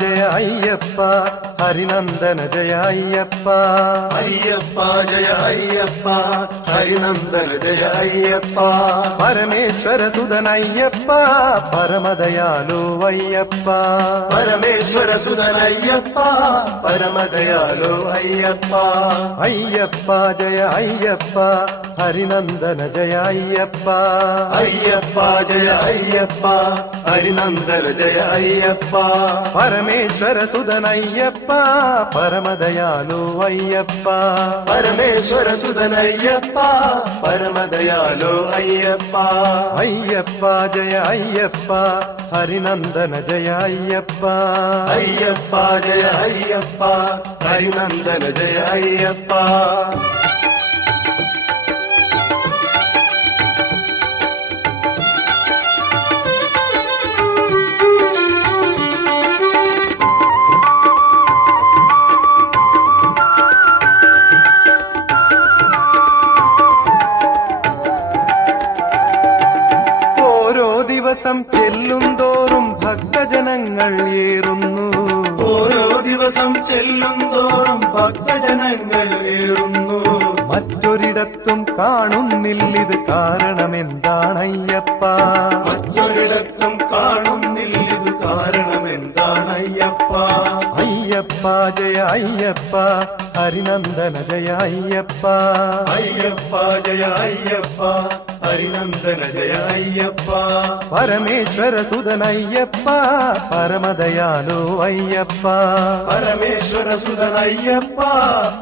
ജയ അയ്യപ്പ ഹരിനന്ദന ജയ അയ്യപ്പ അയ്യപ്പ ജയ അയ്യപ്പ ഹരിനന്ദന ജയ അയ്യപ്പ പരമേശ്വര സുതനയ്യപ്പ പരമദയാലു അയ്യപ്പ പരമേശ്വര സുതനയ്യപ്പ പരമദയാലു അയ്യപ്പ അയ്യപ്പ ജയ അയ്യപ്പ ഹരിനന്ദന ജയ അയ്യപ്പ അയ്യപ്പ ജയ അയ്യപ്പ ഹരിനന്ദന ജയ അയ്യപ്പ പരമേശ്വര സുതനയ്യപ്പ പരമദയാലു അയ്യപ്പ പരമേശ്വര സുതനയ്യപ്പ പരമദയാലു അയ്യപ്പ അയ്യപ്പ ജയ അയ്യപ്പ ഹരിനന്ദന ജയ അയ്യപ്പ അയ്യപ്പ ജയ അയ്യപ്പ ഹരിനന്ദന ജയ അയ്യപ്പ ദിവസം ചെല്ലുന്തോറും ഭക്തജനങ്ങൾ ഏറുന്നു ഓരോ ദിവസം ചെല്ലുന്തോറും ഭക്തജനങ്ങൾ ഏറുന്നു മറ്റൊരിടത്തും കാണുന്നില്ലിത് കാരണമെന്താണയ്യപ്പ മറ്റൊരിടത്തും കാണുന്നില്ലിത് കാരണമെന്താണയ്യപ്പ അയ്യപ്പ ജയ അയ്യപ്പ ഹരിനന്ദന ജയ അയ്യപ്പ അയ്യപ്പ ജയ അയ്യപ്പ ഹരിനന്ദന ജയ അയ്യപ്പ പരമേശ്വര സുതനയ്യപ്പ പരമദയാലു അയ്യപ്പ പരമേശ്വര സുതനയ്യപ്പ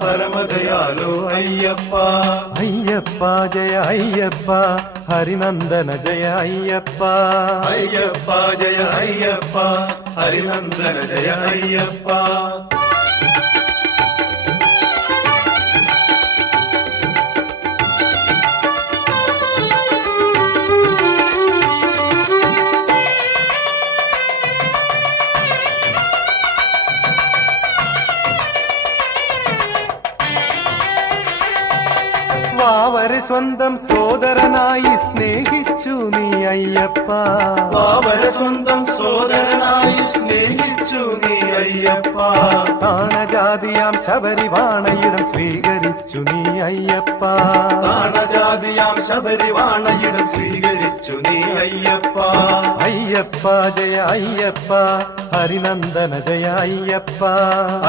പരമദയാലു അയ്യപ്പ അയ്യപ്പ ജയ അയ്യപ്പ ഹരിനന്ദന ജയ അയ്യപ്പ അയ്യപ്പ ജയ അയ്യപ്പ ഹരിനന്ദന ജയ അയ്യപ്പ വാവരെ സ്വന്തം സോദരനായി സ്നേഹിച്ചു നീ അയ്യപ്പ വാവരെ സ്വന്തം സോദരനായി സ്നേഹിച്ചു നീ അയ്യപ്പ താണജാതിയാം ശബരിവാണയിടം സ്വീകരിച്ചു നീ അയ്യപ്പ താണജാതിയാം ശബരിവാണയിടം സ്വീകരിച്ചു നീ അയ്യപ്പ അയ്യപ്പ ജയ അയ്യപ്പ ഹരിനന്ദന ജയ അയ്യപ്പ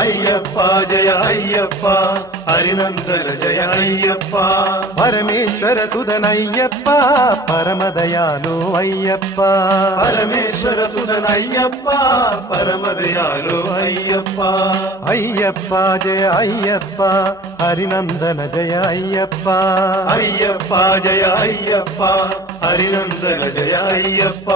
അയ്യപ്പ ജയ അയ്യപ്പ ഹരിനന്ദന ജയ അയ്യപ്പ പരമേശ്വര സുതനയ്യപ്പ പരമദയാലു അയ്യപ്പ പരമേശ്വര സുതനയ്യപ്പ പരമദയാലു അയ്യപ്പ അയ്യപ്പ ജയ അയ്യപ്പ ഹരിനന്ദന ജയ അയ്യപ്പ അയ്യപ്പ ജയ അയ്യപ്പ ഹരിനന്ദന ജയ അയ്യപ്പ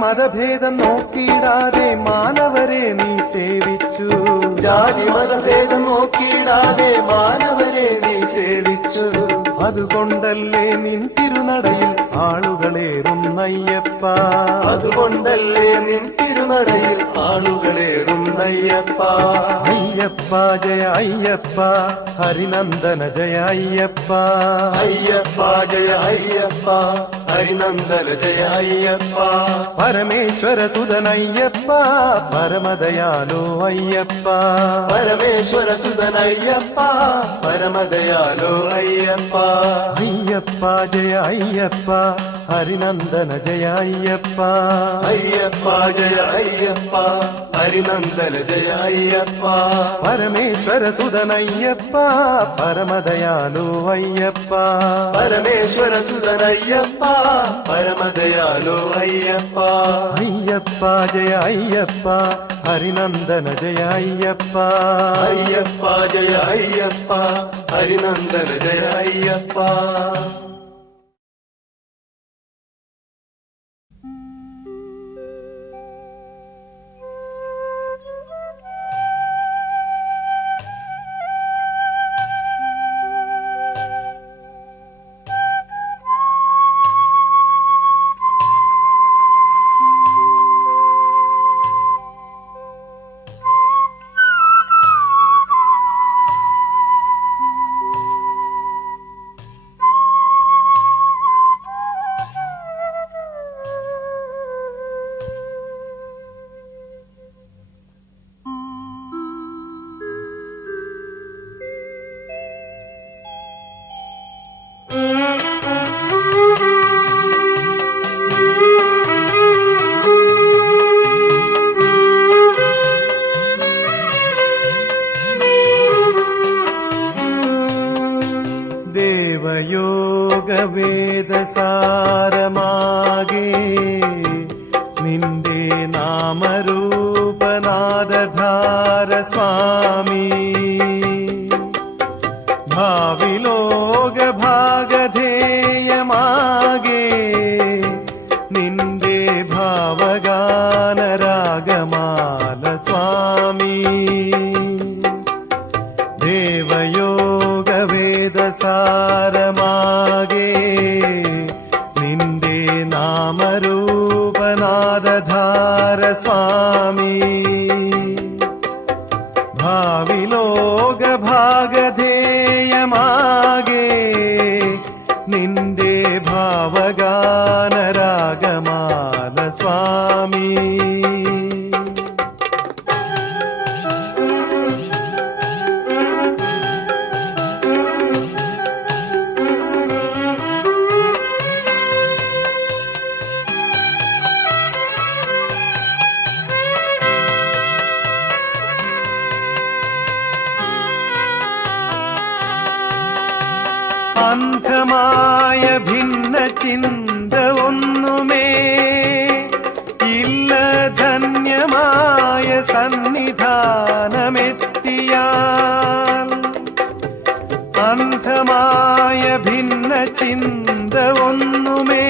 മതഭേദം നോക്കിയിടാതെ മാനവരെ നീ സേവിച്ചു ജാതി മതഭേദം നോക്കിയിടാതെ മാനവരെ നീ സേവിച്ചു അതുകൊണ്ടല്ലേ നിൻ തിരുനടയിൽ ആളുകളേറുന്നയ്യപ്പ അതുകൊണ്ടല്ലേ നിൻ തിരുനടയിൽ ആളുകളേറുന്നയ്യപ്പ അയ്യപ്പ ജയ അയ്യപ്പ ഹരിനന്ദന ജയ അയ്യപ്പ അയ്യപ്പ ജയ അയ്യപ്പ ഹരിനന്ദന ജയ അയ്യപ്പ പരമേശ്വര സുതനയ്യപ്പ പരമദയാലു അയ്യപ്പ പരമേശ്വര സുതനയ്യപ്പ പരമദയാലു അയ്യപ്പ അയ്യപ്പ ജയ അയ്യപ്പ ഹരിനന്ദന ജയ അയ്യപ്പ അയ്യപ്പ ജയ അയ്യപ്പ ഹരിനന്ദന ജയ അയ്യപ്പ പരമേശ്വര സുതനയ്യപ്പ പരമദയാലു അയ്യപ്പ പരമേശ്വര സുതനയ്യപ്പ പരമദയാലു അയ്യപ്പ അയ്യപ്പ ജയ അയ്യപ്പ ഹരിനന്ദന ജയ അയ്യപ്പ അയ്യപ്പ ജയ അയ്യപ്പ ഹരിനന്ദന ജയ അയ്യപ്പ നിന്റെ നാമരൂപനാദധാര സ്വാമി ഭാവിലോക ഭാഗധേയമാകെ നിന്റെ ഭാവഗാനരാഗമാല സ്വാമി ദേവയോഗ വേദസാരമാകെ നിന്റെ നാമരൂപനാദധാര സ്വാമി ഭാവിലോക ഭാഗധേയമാകെ നിന്റെ ഭാവഗാനരാഗമാല സ്വാമി അന്ധമായ ഭിന്ന ചിന്ത ഒന്നുമേ ഇല്ല ധന്യമായ സന്നിധാനമെത്തിയാൽ അന്ധമായ ഭിന്ന ചിന്ത ഒന്നുമേ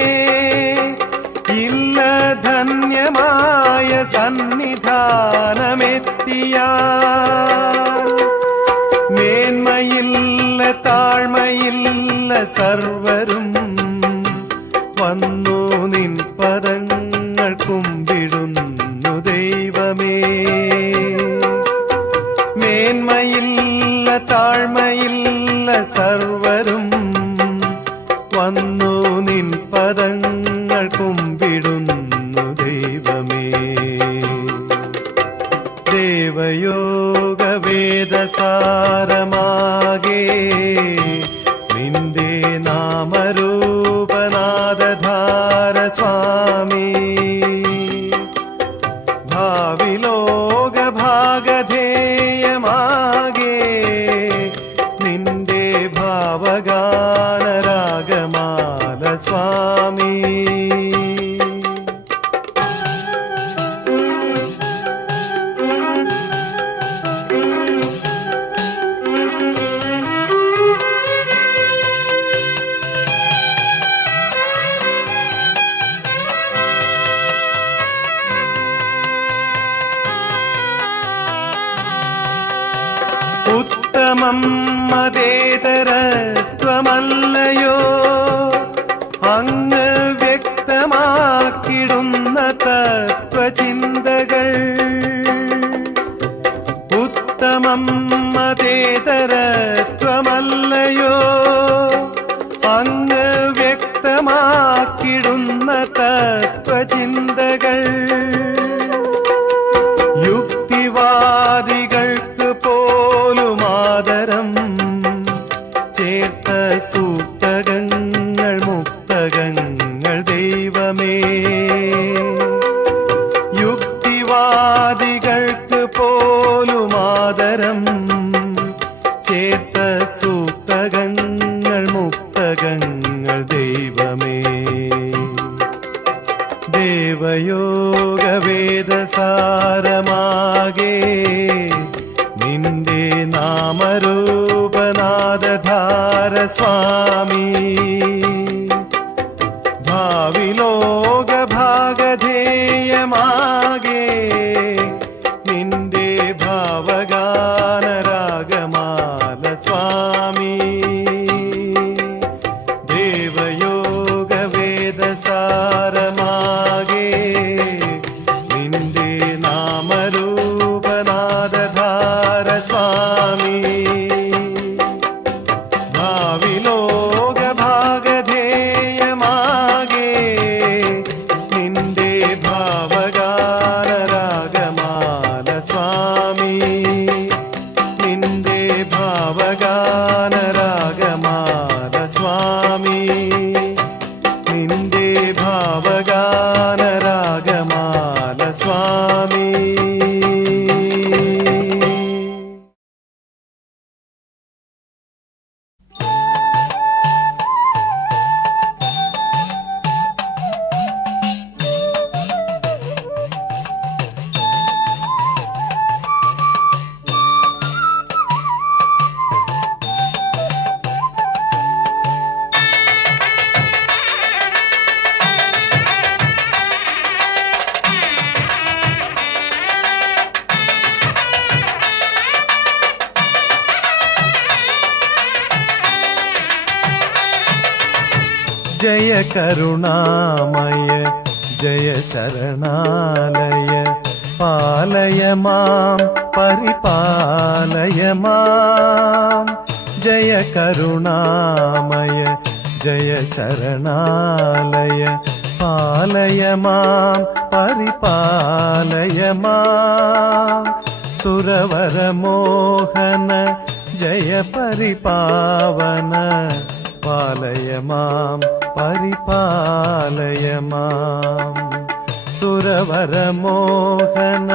ഇല്ല ധന്യമായ സന്നിധാനമെത്തിയാൽ മേന്മയില്ല താഴ്മയില്ല സർവരും വന്നു നിൻ പദങ്ങൾ കുമ്പിടുന്നു ദൈവമേ മേന്മയില്ല താഴ്മയില്ല സർവരും വന്നു നിൻ പദങ്ങൾ കുമ്പിടുന്നു ദൈവമേ ദേവയോഗ വേദസാരമാകെ നിന്റെ നാമരൂപനാദധാര സ്വാമി ഭാവിലോക ഭാഗധേയമാകെ നിന്റെ ഭാവഗാനരാഗമാല സ്വാമി ഉത്തമം മതേതരത്വമല്ലയോ അങ്ങ് വ്യക്തമാക്കിടുന്ന തത്വചിന്തകൾ ഉത്തമം മതേതരത്വമല്ലയോ അങ്ങ് വ്യക്തമാക്കിടുന്ന തത്വചിന്തകൾ യുക്തിവാദികൾക്ക് പോലും ആദരം ചേർത്ത സൂക്തകങ്ങൾ മുക്തകങ്ങൾ ദൈവമേ യുക്തിവാദികൾക്ക് പോലും ആദരം ചേർത്ത സൂക്തകങ്ങൾ മുക്തകങ്ങൾ ദൈവമേ ദേവയോഗ വേദസാരമാകെ നിന്റെ നാമരൂപനാദധാര സ്വാമി ഭാവിലോക ഭാഗധേയമാകെ നിന്റെ ഭാവഗാനരാഗമാല സ്വാമി ദേവയോഗ വേദസാരമാകെ നിന്റെ നാമരൂപനാദധാര जय करुणामय जय शरणालय पालय मां परिपालय मां जय करुणामय जय शरणालय पालय मां परिपालय मां सुरवरमोहन जय परिपावन पालय मां परिपालय मां सुरवरमोहन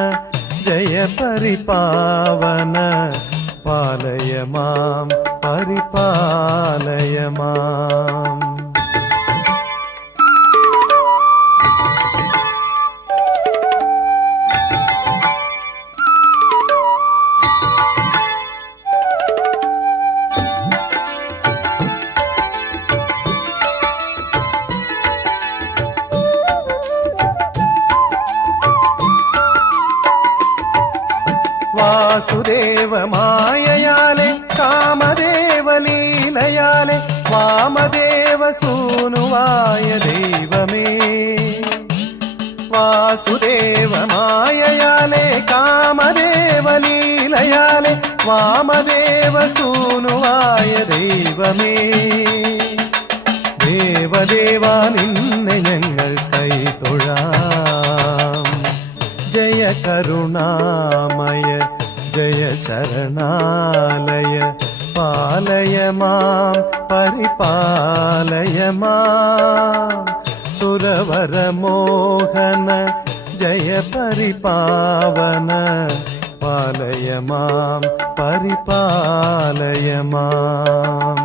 जय परिपावन पालय मां परिपालय मां വാസുദേവ മായയാലെ കാമദേവലീലയാലെ വാമദേവ സൂനുവായ ദൈവമേ വാസുദേവ മായയാലെ കാമദേവലീലയാലെ വാമദേവ സൂനുവായ ദൈവമേ ദേവദേവാ നിന്നെ ഞങ്ങൾ കൈതൊഴാം जय करुणामय जय शरणालय पालय मां परिपालय मां सुरवरमोहन जय परिपावन पालय मां परिपालय मां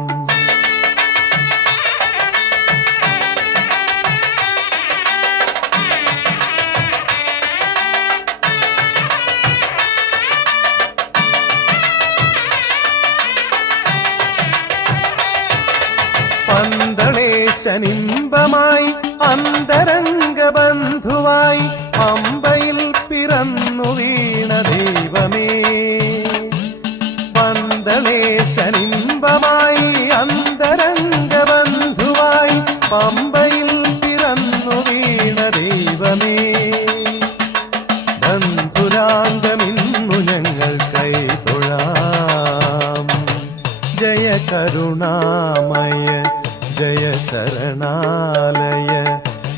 പന്തളേശനിമ്പമായി അന്തരംഗ ബന്ധുവായി പമ്പയിൽ പിറന്നു വീണ ദൈവമേ പന്തളേശനിമ്പമായി അന്തരംഗ ബന്ധുവായി പമ്പയിൽ പിറന്നു വീണ ദൈവമേ ബന്ധുരാഗമിന്നു ഞങ്ങൾ കൈതൊഴാം ജയ കരുണാമയ जय शरणालय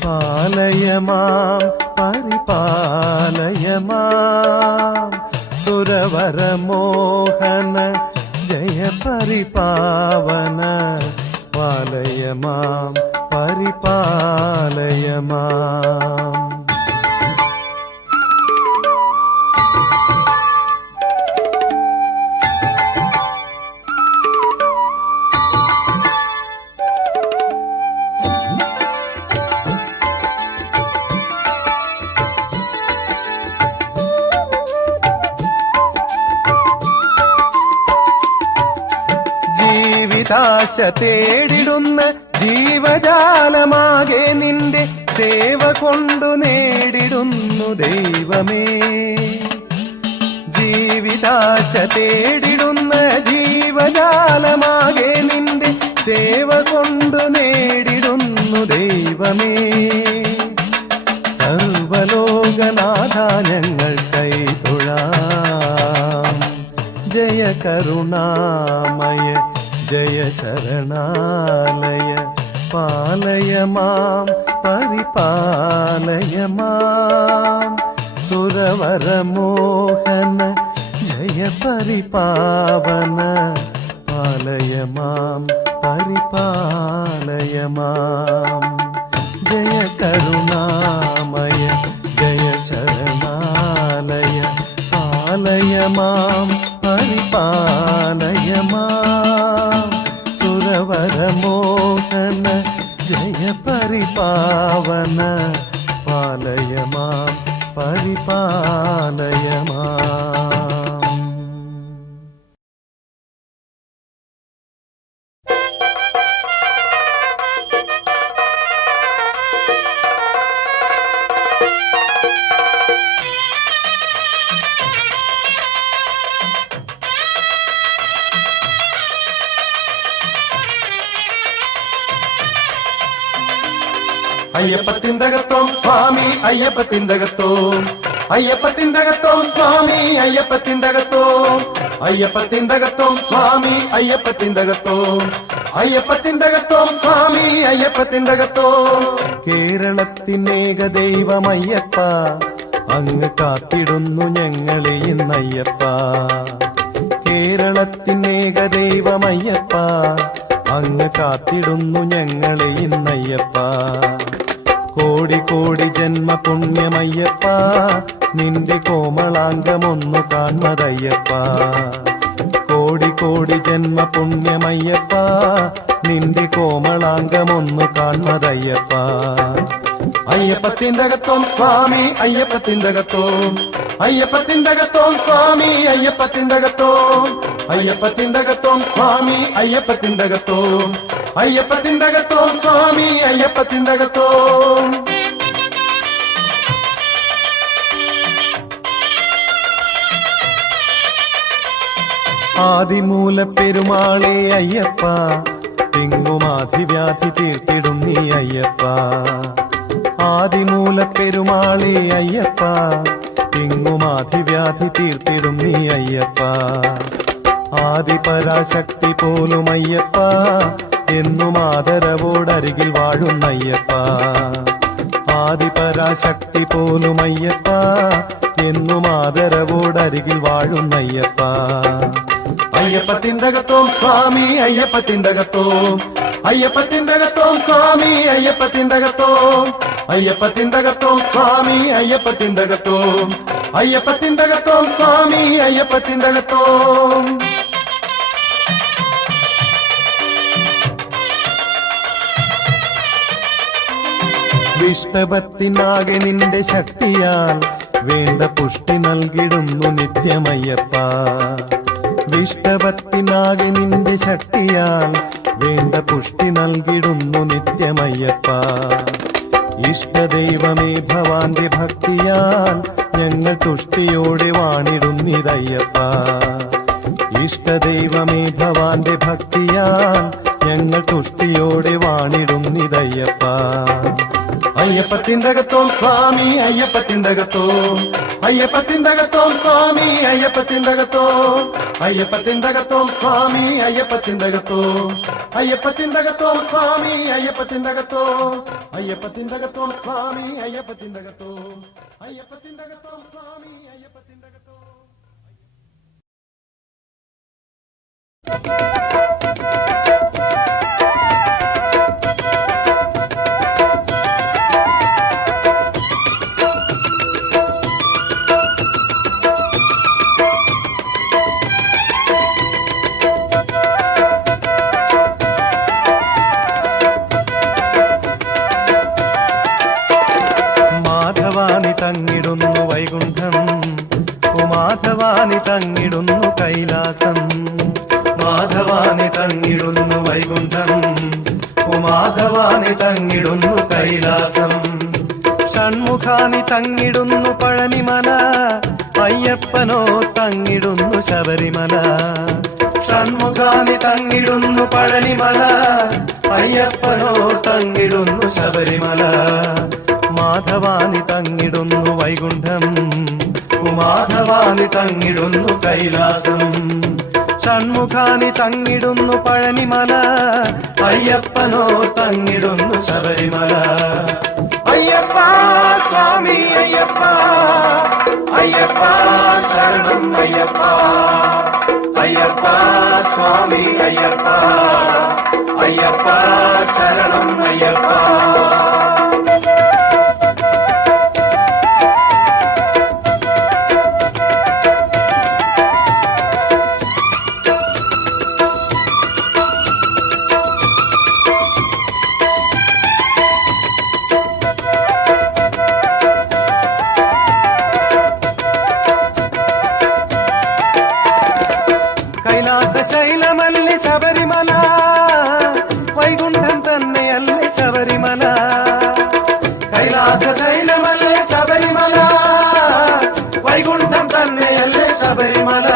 पालय मां परिपालय मां सुरवरमोहन जय परिपावन पालय मां परिपालय मां ജീവിതാശ തേടിടുന്ന ജീവജാലമാകെ നിന്റെ സേവ കൊണ്ടു നേടിടുന്നു ദൈവമേ ജീവിതാശ തേടിടുന്ന ജീവജാലമാകെ നിന്റെ സേവ കൊണ്ടു നേടിടുന്നു ദൈവമേ സർവലോകനാഥ ഞങ്ങൾ കൈതൊഴാം ജയ കരുണാമയ जय शरणालय पालय मां परिपालय मां सुरवरमोहन जय परिपावन पालय मां परिपालय मां जय करुणामय जय शरणालय पालय मां परिपालय मां सुरवरमोहन जय परिपावन पालय मां परिपालय मां അയ്യപ്പത്തിന്തകത്തോം സ്വാമി അയ്യപ്പത്തിന്തകത്തോം അയ്യപ്പത്തിന്തകത്തോം സ്വാമി അയ്യപ്പത്തിന്തകത്തോം അയ്യപ്പത്തിന്തകത്തോം സ്വാമി അയ്യപ്പത്തിന്തകത്തോം അയ്യപ്പത്തിന്തകത്തോം സ്വാമി അയ്യപ്പത്തിന്തകത്തോം കേരളത്തിനേക ദൈവമയ്യപ്പ അങ്ങ് കാത്തിടുന്നു ഞങ്ങളെ ഇന്നയ്യപ്പ കേരളത്തിനേക ദൈവമയ്യപ്പ അങ്ങ് കാത്തിടുന്നു ഞങ്ങളെ ഇന്നയ്യപ്പ കോടി കോടി ജന്മ പുണ്യമയ്യപ്പ നിന്റെ കോമളാംഗമൊന്നു കാൺമതയ്യപ്പ കോടി കോടി ജന്മ പുണ്യമയ്യപ്പ നിന്റെ കോമളാംഗമൊന്നു കാൺമതയ്യപ്പ അയ്യപ്പത്തിന്തകത്തോം സ്വാമി അയ്യപ്പത്തിന്തകത്തോം അയ്യപ്പത്തിന്തകത്തോം സ്വാമി അയ്യപ്പത്തിന്തകത്തോം അയ്യപ്പത്തിന്തകത്തോം സ്വാമി അയ്യപ്പത്തിന്തകത്തോം അയ്യപ്പത്തിന്തകത്തോം സ്വാമി അയ്യപ്പത്തിന്തകത്തോം ആദിമൂല പെരുമാളെ അയ്യപ്പ തിങ്ങുമാധിവ്യാധി തീർത്തിടും നീ അയ്യപ്പ ആദിമൂല പെരുമാളെ അയ്യപ്പ തിങ്ങുമാധിവ്യാധി തീർത്തിടും നീ അയ്യപ്പ ആദിപരാശക്തി പോലും അയ്യപ്പ എന്നും ആദരവോടരികിൽ വാഴുന്നയ്യപ്പ ആദിപരാശക്തി പോലും അയ്യപ്പ എന്നും ആദരവോടരികിൽ വാഴുന്നയ്യപ്പ അയ്യപ്പത്തിന്തകത്തോം സ്വാമി അയ്യപ്പത്തിന്തകത്തോം അയ്യപ്പത്തിന്തകത്തോം സ്വാമി അയ്യപ്പത്തിന്തകത്തോം അയ്യപ്പത്തിന്തകത്തോം സ്വാമി അയ്യപ്പത്തിന്തകത്തോം അയ്യപ്പത്തിന്തകത്തോം സ്വാമി അയ്യപ്പത്തിന്തകത്തോം വിഷ്ടഭത്തിനാകെ നിന്റെ ശക്തിയാൽ വേണ്ട പുഷ്ടി നൽകിടുന്നു നിത്യമയ്യപ്പ വിഷ്ടഭത്തിനാകെ നിന്റെ ശക്തിയാൽ വേണ്ട പുഷ്ടി നൽകിടുന്നു നിത്യമയ്യപ്പ ഇഷ്ടദൈവമേ ഭവാന്റെ ഭക്തിയാൽ ഞങ്ങൾ തുഷ്ടിയോടെ വാണിടുന്നിതയ്യപ്പ ഇഷ്ടദൈവമേ ഭവാന്റെ ഭക്തിയാൽ ഞങ്ങൾ തുഷ്ടിയോടെ വാണിടുന്നിതയ്യപ്പ അയ്യപ്പത്തിന്തകത്തോം സ്വാമി അയ്യപ്പത്തിന്തകത്തോം അയ്യപ്പത്തിന്തകത്തോം സ്വാമി അയ്യപ്പത്തിന്തകത്തോം അയ്യപ്പത്തിന്തകത്തോം സ്വാമി അയ്യപ്പത്തിന്തകത്തോം അയ്യപ്പത്തിന്തകത്തോം സ്വാമി അയ്യപ്പത്തിന്തകത്തോം അയ്യപ്പത്തിന്തകത്തോം സ്വാമി അയ്യപ്പത്തിന്തകത്തോം അയ്യപ്പത്തിന്തകത്തോം സ്വാമി അയ്യപ്പത്തിന്തകത്തോം മാധവാനി തങ്ങിടുന്നു വൈകുണ്ഠം ഉമാധവാനി തങ്ങിടുന്നു കൈലാസം മാധവാനി തങ്ങിടുന്നു വൈകുണ്ഠം ഉമാധവാനി തങ്ങിടുന്നു കൈലാസം ഷൺമുഖാനി തങ്ങിടുന്നു പഴനിമല അയ്യപ്പനോ തങ്ങിടുന്നു ശബരിമല ഷൺമുഖാനി തങ്ങിടുന്നു പഴനിമല അയ്യപ്പനോ തങ്ങിടുന്നു ശബരിമല മാധവാനി തങ്ങിടുന്നു വൈകുണ്ഠം ഉമാധവാനി തങ്ങിടുന്നു കൈലാസം ഷൺമുഖാനി തങ്ങിടുന്നു പഴനിമല അയ്യപ്പനോ തങ്ങിടുന്നു ശബരിമല അയ്യപ്പ സ്വാമി അയ്യപ്പ അയ്യപ്പ ശരണം അയ്യപ്പ അയ്യപ്പ സ്വാമി അയ്യപ്പ അയ്യപ്പ ശരണം അയ്യപ്പ ശൈലമല്ലേ ശബരിമല വൈകുണ്ഠം തന്നെയല്ലേ ശബരിമല കൈലാസ ശൈലമല്ലേ ശബരിമല വൈകുണ്ഠം തന്നെയല്ലേ ശബരിമല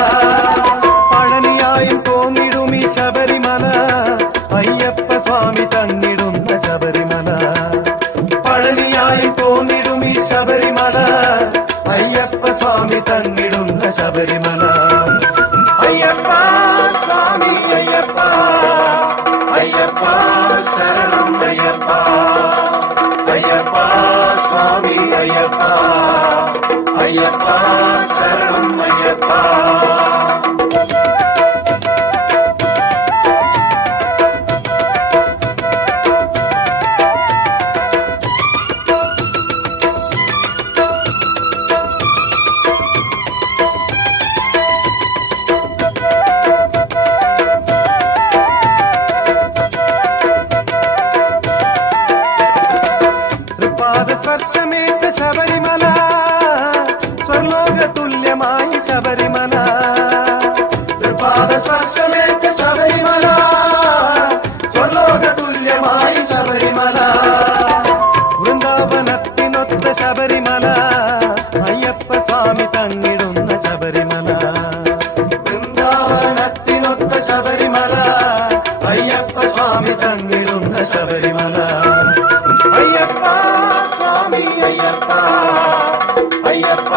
പഴനിയായും തോന്നിടും ഈ ശബരിമല അയ്യപ്പ സ്വാമി തങ്ങിടുന്ന ശബരിമല ശബരിമല അയ്യപ്പ സ്വാമി അയ്യപ്പ അയ്യപ്പ ശരണം അയ്യപ്പ അയ്യപ്പ സ്വാമി അയ്യപ്പ അയ്യപ്പ ശരണം അയ്യപ്പ സ്പർശമേറ്റ ശബരിമല സ്വർലോക തുല്യമായി ശബരിമല സ്പർശമേറ്റ ശബരിമല സ്വർലോക തുല്യമായി ശബരിമല വൃന്ദാവനത്തിനൊത്ത ശബരിമല അയ്യപ്പ സ്വാമി തങ്ങിടുന്ന ശബരിമല വൃന്ദാവനത്തിനൊത്ത ശബരിമല അയ്യപ്പ സ്വാമി തങ്ങിടുന്ന ശബരിമല അയ്യപ്പ സ്വാമി അയ്യപ്പ അയ്യപ്പ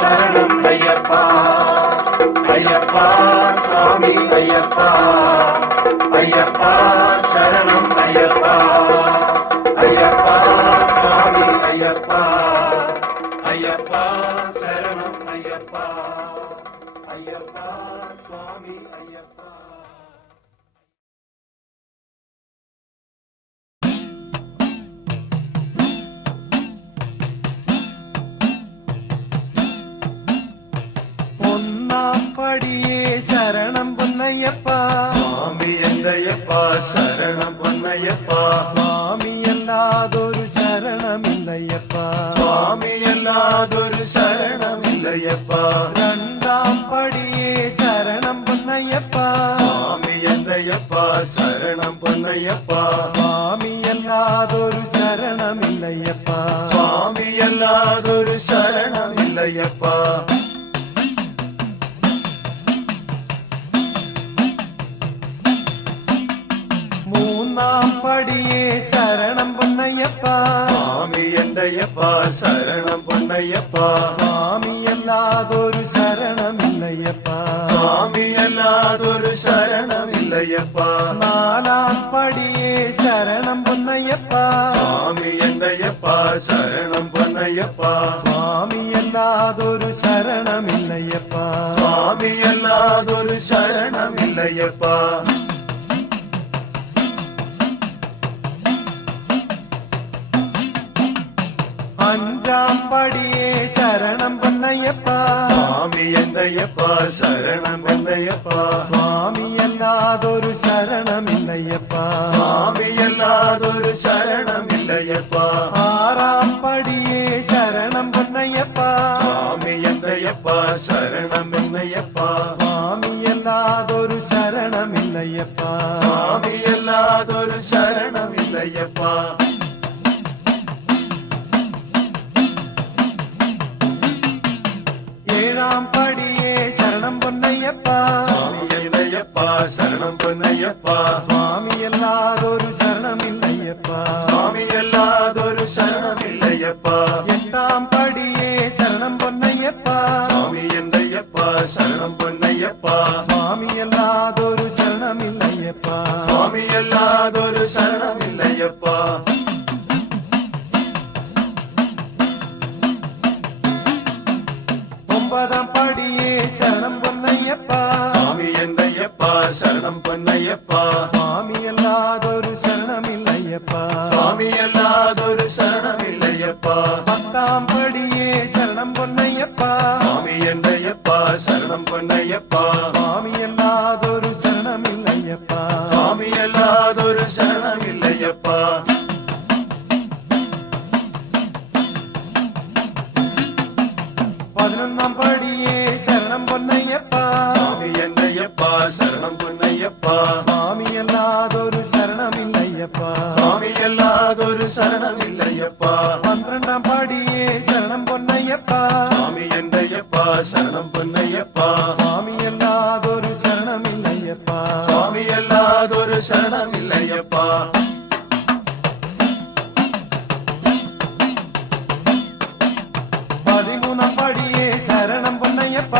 ശരണം അയ്യപ്പ അയ്യപ്പ സ്വാമി അയ്യപ്പ അയ്യപ്പ ശരണം അയ്യപ്പ അയ്യപ്പ സ്വാമി അയ്യപ്പ അയ്യപ്പ ശരണം അയ്യപ്പ അയ്യപ്പ സ്വാമി അയ്യപ്പ പടിയേ ശരണം പൊന്നയ്യപ്പ സ്വാമി എന്റയ്യപ്പ ശരണം പൊന്നയ്യപ്പ സ്വാമിയല്ലാതൊരു ശരണമില്ലയ്യപ്പ സ്വാമിയല്ലാതൊരു ശരണമില്ലയ്യപ്പ രണ്ടാം പടിയേ ശരണം പൊന്നയ്യപ്പ സ്വാമി എന്റയ്യപ്പ ശരണം പൊന്നയ്യപ്പ സ്വാമിയല്ലാതൊരു ശരണമില്ലയ്യപ്പ സ്വാമിയല്ലാതൊരു ശരണമില്ലയ്യപ്പ മൂന്നാം പടിയേ ശരണം പൊന്നയ്യപ്പ സ്വാമി എന്റയ്യപ്പ ശരണം പൊന്നയ്യപ്പ സ്വാമിയല്ലാതൊരു ശരണമില്ലയ്യപ്പ സ്വാമിയല്ലാതൊരു ശരണമില്ലയ്യപ്പ നാലാം പടിയേ ശരണം പൊന്നയ്യപ്പ സ്വാമി എന്റയ്യപ്പ ശരണം പൊന്നയ്യപ്പ സ്വാമിയല്ലാതൊരു ശരണമില്ലയ്യപ്പ സ്വാമിയല്ലാതൊരു ശരണമില്ലയ്യപ്പ അഞ്ചാം പടിയേ ശരണം പൊന്നയ്യപ്പ സ്വാമി എന്റയ്യപ്പ ശരണം പൊന്നയ്യപ്പ സ്വാമിയല്ലാതൊരു ശരണമില്ലയ്യപ്പ സ്വാമിയല്ലാതൊരു ശരണമില്ലയ്യപ്പ ആറാം പടിയേ ശരണം പൊന്നയ്യപ്പ സ്വാമി എന്റയ്യപ്പ ശരണം പൊന്നയ്യപ്പ സ്വാമിയല്ലാതൊരു ശരണമില്ലയ്യപ്പ സ്വാമിയല്ലാതൊരു ശരണമില്ലയ്യപ്പ ഏഴാം പടിയേ ശരണം പൊന്നയ്യപ്പ സ്വാമി എന്റയ്യപ്പ ശരണം പൊന്നയ്യപ്പ സ്വാമിയല്ലാതൊരു ശരണമില്ലയ്യപ്പ സ്വാമിയല്ലാതൊരു ശരണമില്ലയ്യപ്പ എട്ടാം പടിയേ ശരണം പൊന്നയ്യപ്പ സ്വാമി എന്റയ്യപ്പ ശരണം പൊന്നയ്യപ്പ സ്വാമിയല്ലാതൊരു ശരണമില്ലയ്യപ്പ സ്വാമിയല്ലാതൊരു ശരണമില്ലയ്യപ്പ 9 പടിയേ ശരണം പൊന്നയ്യപ്പ സ്വാമി എന്റയ്യപ്പ ശരണം പൊന്നയ്യപ്പ സ്വാമിയല്ലാതൊരു ശരണമില്ലയ്യപ്പ സ്വാമിയല്ലാതൊരു ശരണമില്ലയ്യപ്പ 10 പടിയേ ശരണം പൊന്നയ്യപ്പ സ്വാമി എന്റയ്യപ്പ ശരണം പൊന്നയ്യപ്പ സ്വാമിയല്ലാതൊരു ശരണമില്ലയ്യപ്പ സ്വാമിയല്ലാതൊരു ശരണമില്ലയ്യപ്പ 11 പടിയേ ശരണം പൊന്നയ്യപ്പ സ്വാമി എന്റയ്യപ്പ ശരണം പൊന്നയ്യപ്പ സ്വാമിയല്ലാതൊരു ശരണമില്ലയ്യപ്പ സ്വാമിയല്ലാതൊരു ശരണമില്ലയ്യപ്പ 12 പടിയേ ശരണം പൊന്നയ്യപ്പ സ്വാമി എന്റയ്യപ്പ ശരണം പൊന്നയ്യപ്പ സ്വാമിയല്ലാതൊരു ശരണമില്ലയ്യപ്പ സ്വാമിയല്ലാതൊരു ശരണമില്ലയ്യപ്പ 13 പടിയേ ശരണം പൊന്നയ്യപ്പ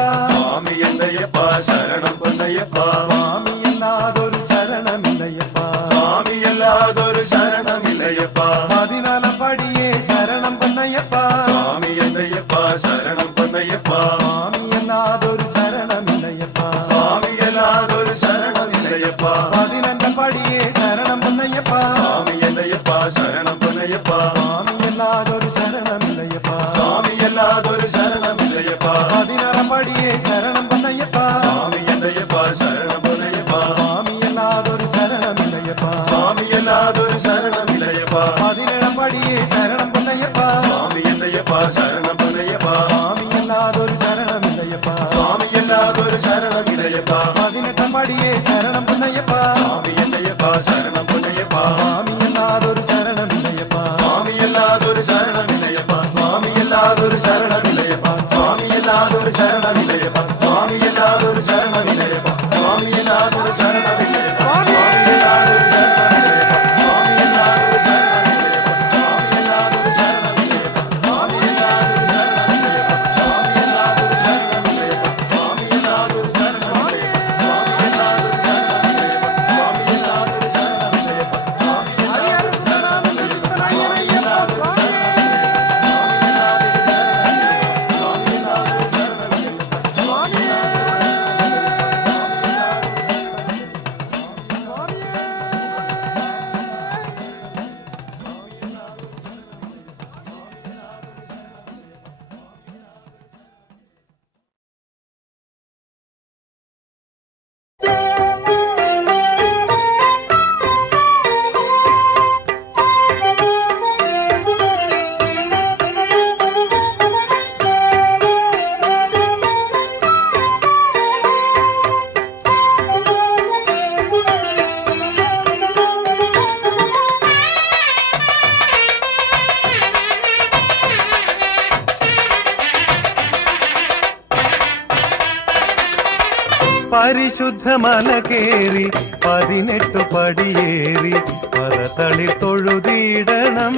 പൊന്നയ്യപ്പ സ്വാമിയല്ലാതൊരു ശരണമില്ലയ്യപ്പ സ്വാമിയല്ലാതൊരു ശരണമില്ലയ്യപ്പ 15 പടിയേ ശരണം പൊന്നയ്യപ്പ സ്വാമി എന്നയ്യപ്പ ശരണം പൊന്നയ്യപ്പ സ്വാമിയല്ലാതൊരു ശരണമില്ലയ്യപ്പ സ്വാമിയല്ലാതൊരു ശരണമില്ലയ്യപ്പ 16 പടിയേ ശരണം പൊന്നയ്യപ്പ സ്വാമി എന്നയ്യപ്പ ശരണം പൊന്നയ്യപ്പ സ്വാമിയല്ലാതൊരു ശരണമില്ലയ്യപ്പ സ്വാമിയല്ലാതൊരു ശരണമില്ലയ്യപ്പ 17 പടിയേ ശരണം പൊന്നയ്യപ്പ സ്വാമി എന്നയ്യപ്പ ശരണം പൊന്നയ്യപ്പ സ്വാമിയല്ലാതൊരു ശരണമില്ലയ്യപ്പ സ്വാമിയല്ലാതൊരു ശരണമില്ലയ്യപ്പ 18 പടിയേ ശരണം പൊന്നയ്യപ്പ സ്വാമി എന്നയ്യപ്പ ശരണം പൊന്നയ്യപ്പ സ്വാമിയല്ലാതൊരു ശരണമില്ലയ്യപ്പ സ്വാമിയല്ലാതൊരു ശരണമില്ലയ്യപ്പ സ്വാമിയല്ലാതൊരു ശരണമില്ലയ്യപ്പ സ്വാമിയല്ലാതൊരു ശരണമില്ലയ്യപ്പ സ്വാമിയല്ലാതൊരു ശരണമില്ലയ്യപ്പ സ്വാമിയല്ലാതൊരു ശരണമില്ലയ്യപ്പ സ്വാമിയല്ലാതൊരു പരിശുദ്ധ മല കേറി 18 പടിയേറി പദതളിർ തൊഴുതിടണം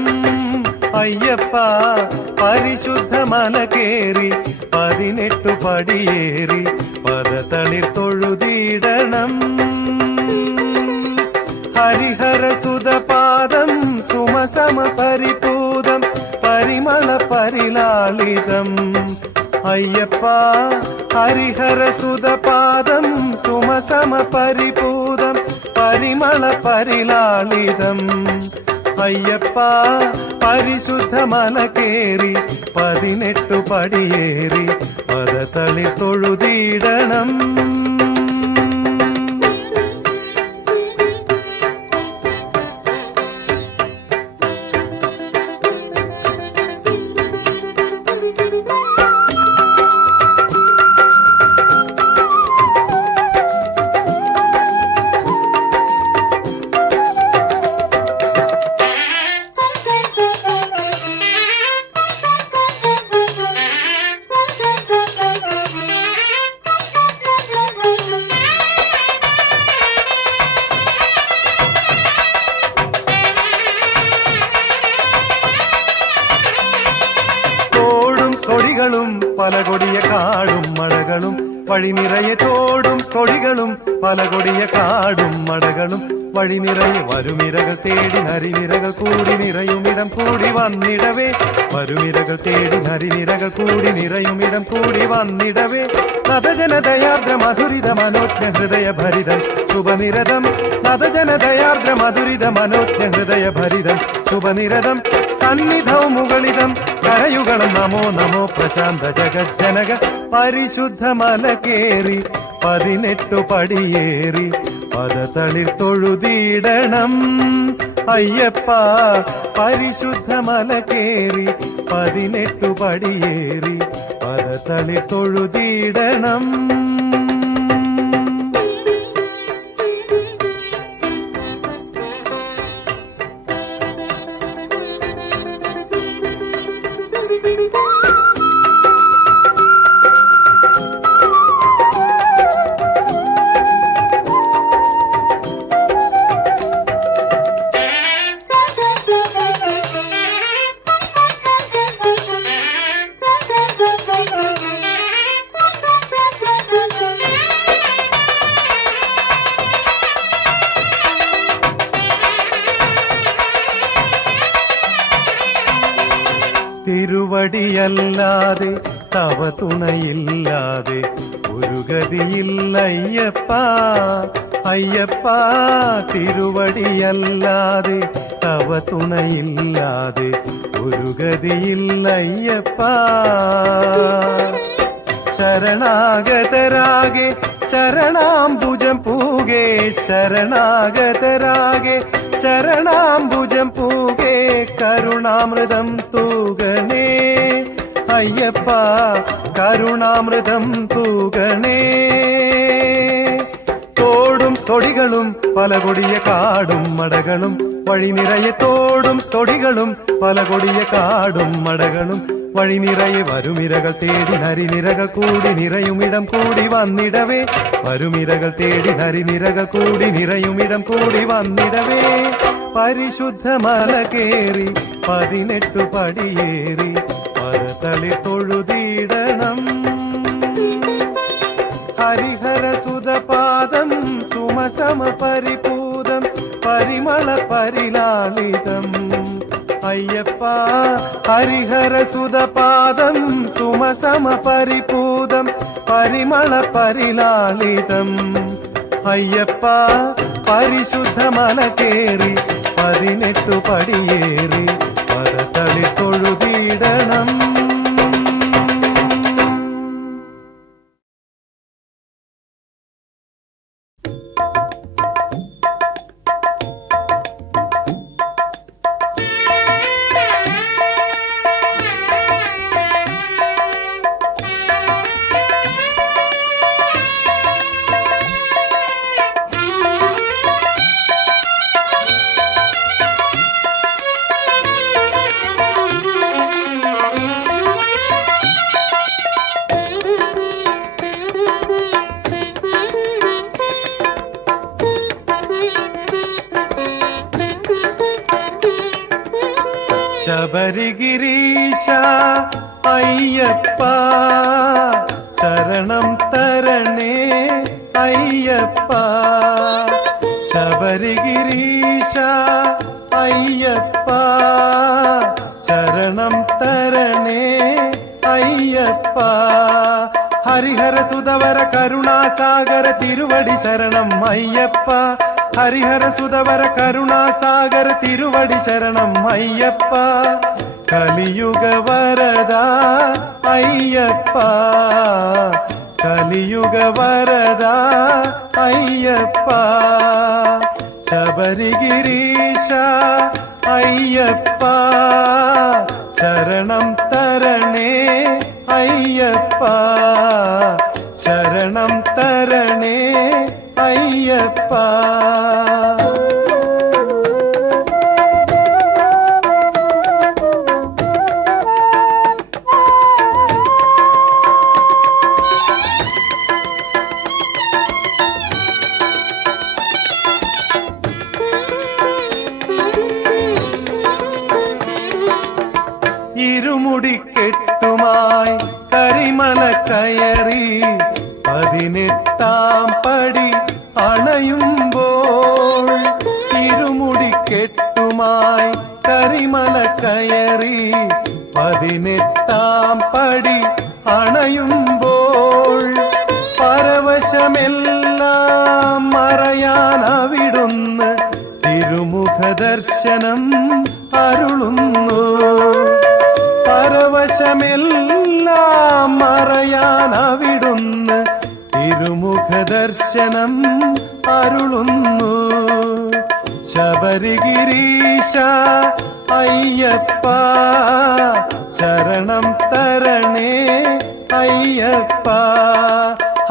അയ്യപ്പ പരിശുദ്ധ മല കേറി 18 പടിയേറി പദതളിർ തൊഴുതിടണം ഹരിഹര സുതപാദം സുമസമ പരിപൂതം പരിമള പരിലാളിതം അയ്യപ്പ ഹരിഹര സുതപാദം സുമസമ പരിപൂതം പരിമള പരിലാളിതം അയ്യപ്പ പരിശുദ്ധ മല കേറി 18 പടിയേറി പദതളിർ തൊഴുതിടണം പല കൊടിയ കാടും മടകളും വഴി നിറയെ തോടും കൊടികളും പല കൊടിയ കാടും മടകളും വഴി നിറയെ വരുമിരകൾ തേടി നരിനിരകൾ കൂടി നിറയുമിടം കൂടി വന്നിടവേ വരുമിരകൾ തേടി നരിനിരകൾ കൂടി നിറയുമിടം കൂടി വന്നിടവേ നദജനദയാർദ്ര മധുരിത മനോജ്ഞ ഹൃദയ ഭരിതം ശുഭനിരതം നദജനദയാർദ്ര മധുരിത മനോജ്ഞ ഹൃദയ ഭരിതം ശുഭനിരതം സന്നിധൗ മുകളിതം കരയുകളും നമോ നമോ പ്രശാന്ത ജഗജ്ജനക പരിശുദ്ധ മല കേറി 18 പടിയേറി പദതളിർ തൊഴുതിടണം അയ്യപ്പ പരിശുദ്ധ മല കേറി 18 പടിയേറി പദതളിർ തൊഴുതിടണം തിരുവടിയല്ലാതെ തവ തുണയില്ലാതെ ഒരു ഗതിയില്ലയ്യപ്പ അയ്യപ്പ തിരുവടിയല്ലാതെ തവ തുണയില്ലാതെ ഒരു ഗതിയില്ലയ്യപ്പ ശരണാഗതരാകെ ചരണാംബുജം പൂകെ ശരണാഗതരാകെ ചരണാംബുജം പൂകെ കരുണാമൃതം തൂകണേ അയ്യപ്പ കരുണാമൃതം തൂകണേ തോടും തൊടികളും പല കൊടിയ കാടും മടകളും വഴി നിറയെ തോടും തൊടികളും പല കൊടിയ കാടും മടകളും വഴി നിറയെ വരുമിരകൾ തേടി നരിനിരകൾ കൂടി നിറയുമിടം കൂടി വന്നിടവേ വരുമിരകൾ തേടി നരിനിരകൾ കൂടി നിറയുമിടം കൂടി വന്നിടവേ പരിശുദ്ധ മല കേറി 18 പടിയേറി പരതളി തൊഴുതിടണം ഹരിഹര സുതപാദം സുമസമ പരിപൂതം പരിമള പരിലാളിതം അയ്യപ്പ ഹരിഹര സുതപാദം സുമസമ പരിപൂതം പരിമള പരിലാളിതം അയ്യപ്പ പരിശുദ്ധ മല കേറി 18 പടിയേറി പരതളി തൊഴുതിടണം ശബരിഗിരീശ അയ്യപ്പ ശരണം തരണേ അയ്യപ്പ ശബരിഗിരീശ അയ്യപ്പ ശരണം തരണേ അയ്യപ്പ ഹരിഹര സുതവര കരുണാസാഗര തിരുവടി ശരണം അയ്യപ്പ ഹരിഹര സുതവര കരുണാസാഗര തിരുവടി ശരണം അയ്യപ്പ കലിയുഗ വരദ അയ്യപ്പ കലിയുഗ വരദ അയ്യപ്പ ശബരിഗിരീശ അയ്യപ്പ ശരണം തരണേ അയ്യപ്പ ശരണം തരണേ അയ്യപ്പ ഇരുമുടിക്കെട്ടുമായി കരിമല കയറി 18 പടി അണയുമ്പോൾ ഇരുമുടിക്കെട്ടുമായി കരിമല കയറി 18 പടി അണയുമ്പോൾ പരവശമെല്ലാം മറയാൻ അവിടുന്ന് തിരുമുഖ ദർശനം അരുളുന്നു പരവശമെല്ലാം മറയാൻ അവിടുന്ന് തിരുമുഖ ദർശനം അരുളുന്നു ശബരിഗിരീശ അയ്യപ്പ ശരണം തരണേ അയ്യപ്പ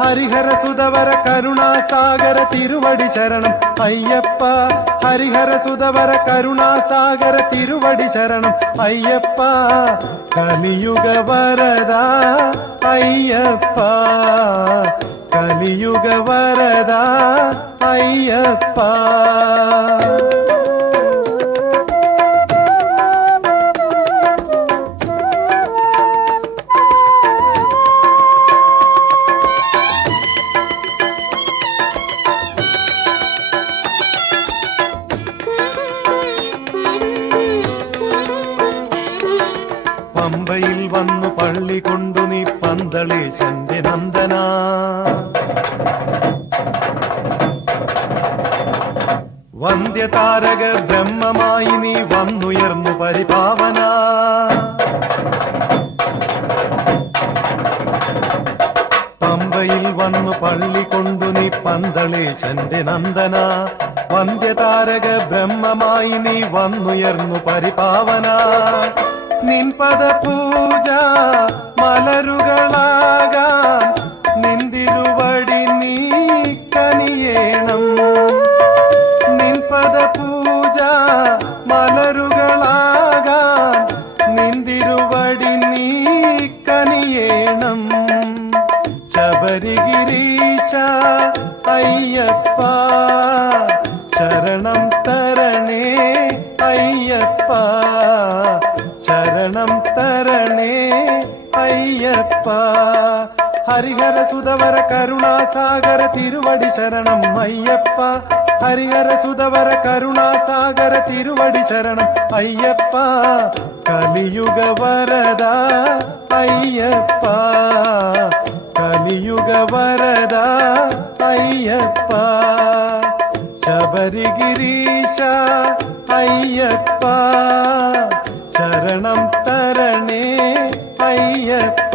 ഹരിഹര സുതവര കരുണാസാഗര തിരുവടി ശരണം അയ്യപ്പ ഹരിഹര സുതവര കരുണാസാഗര തിരുവടി ശരണം അയ്യപ്പ കലിയുഗ വരദ അയ്യപ്പ കലിയുഗ വരദ അയ്യപ്പ പമ്പയിൽ വന്നു പള്ളി കൊണ്ടു നീ മംഗളേശന്റെ നന്ദന. വന്ധ്യതാരക ബ്രഹ്മമായി നീ വന്നുയർന്നു പരിപാവന. പമ്പയിൽ വന്നു പള്ളി കൊണ്ടു നീ പന്തളേശന്റെ നന്ദന. വന്ധ്യതാരക ബ്രഹ്മമായി നീ വന്നുയർന്നു പരിപാവന. നിൻ പദപൂജ മലരുകളാകാൻ നിന്തിരുവടി നീ കനിയേണം. നിൻ പദപൂജ മലരുകളാകാൻ നിന്തിരുവടി നീ കനിയേണം. ശബരിഗിരീശ അയ്യപ്പ ശരണം തരണേ അയ്യപ്പ. ശരണം തരണേ അയ്യപ്പ. ഹരിഹര സുതവര കരുണാസാഗര തിരുവടി ശരണം അയ്യപ്പ. ഹരിഹര സുതവര കരുണാസാഗര തിരുവടി ശരണം അയ്യപ്പ. കലിയുഗ വരദ അയ്യപ്പ. കലിയുഗ വരദ അയ്യപ്പ. ശബരിഗിരീശ അയ്യപ്പ ശരണം തരണേ അയ്യപ്പ.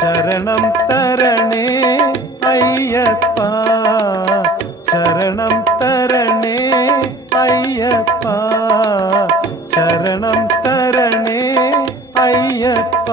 ശരണം തരണേ അയ്യപ്പ. ശരണം തരണേ അയ്യപ്പ. ശരണം തരണേ അയ്യപ്പ.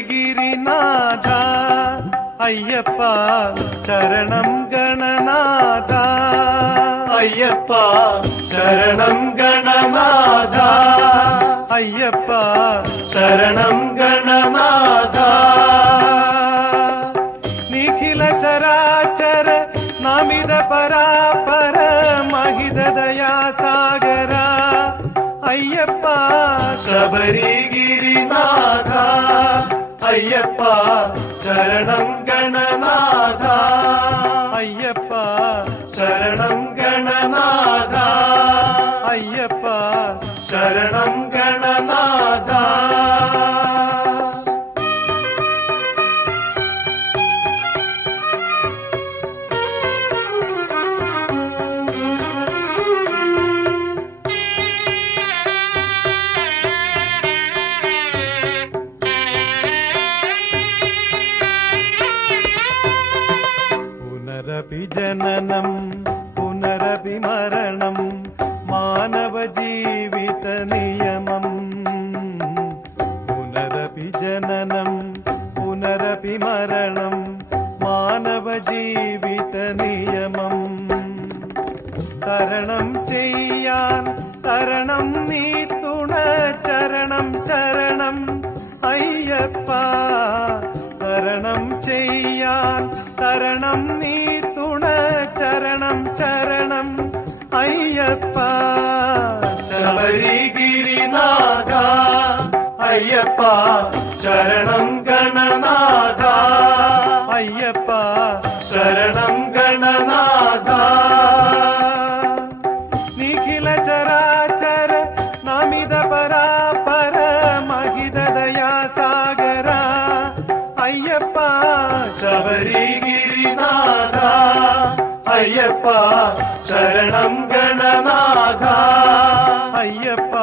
ശബരിഗിരിനാഥ അയ്യപ്പ ശരണം ഗണനാഥ. അയ്യപ്പ ശരണം ഗണനാഥ. അയ്യപ്പ ശരണം ഗണനാഥ. നിഖില ചരാചര നമിത പരാപര മഹിത ദയാസാഗര അയ്യപ്പ ശബരിഗിരിനാഥ. അയ്യപ്പ ശരണം ഗണനാഥ. അയ്യപ്പ ശരണം ഗണനാഥ. അയ്യപ്പ ശരണം ഗണനാഥ. പുനരപി ജനനം പുനരപി മരണം മാനവ ജീവിത നിയമം. പുനരപി ജനനം പുനരപി മരണം മാനവ ജീവിത നിയമം. തരണം ചെയ്യാൻ തരണം നീ തുണ ചരണം ശരണം അയ്യപ്പ. തരണം ചെയ്യാൻ തരണം നീ തുണ ചരണം ശരണം അയ്യപ്പ. ശബരിഗിരിനാഥ അയ്യപ്പ ശരണം ഗണനാഥ. അയ്യപ്പ ശരണം ഗണനാഥ. നിഖില ചരാചര നമിത പരാപര മഹിത ദയാസാഗര അയ്യപ്പ ശബരിഗിരിനാഥ. അയ്യപ്പ ശരണം ഗണനാഥ. അയ്യപ്പ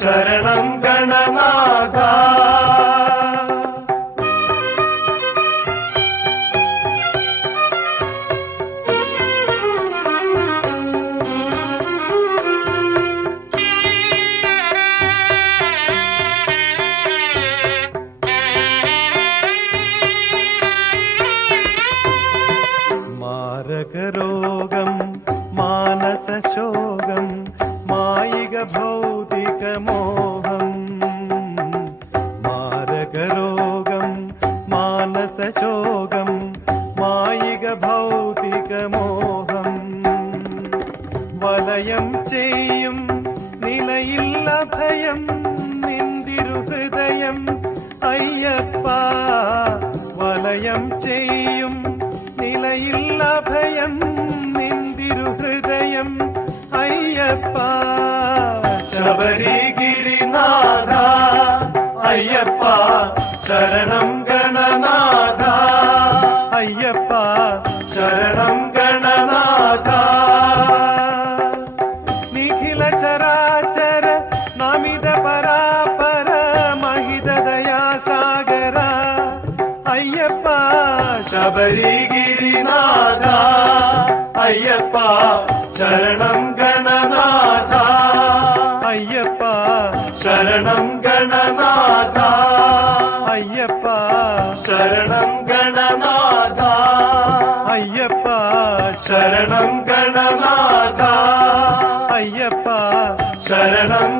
ശരണം ഗണനാഥ. മാരകരോഗം മാനസശോകം മായിക ഭൗതിക മോഹം. മാരകരോഗം മാനസശോകം മായിക ഭൗതിക ഭൗതികമോഹം വലയം ചെയ്യും നിലയില്ല ഭയം നിന്തിരുഹൃദയം അയ്യപ്പ വലയം ചെയ്യും നിലയില്ല ഭയം നിന്തിരുഹൃദയം അയ്യപ്പ ശബരിഗിരിനാഥ അയ്യപ്പ ശരണം ഗണനാഥ അയ്യപ്പ ശരണം ഗണനാഥ നിഖില ചരാചര നമിത പരാപര മഹിത ദയാസാഗര അയ്യപ്പ ശബരിഗിരിനാഥ അയ്യപ്പ ശരണം ഗണനാഥ അയ്യപ്പ ശരണം ഗണനാഥ അയ്യപ്പ ശരണം ഗണനാഥ അയ്യപ്പ ശരണം ഗണനാഥ അയ്യപ്പ ശരണം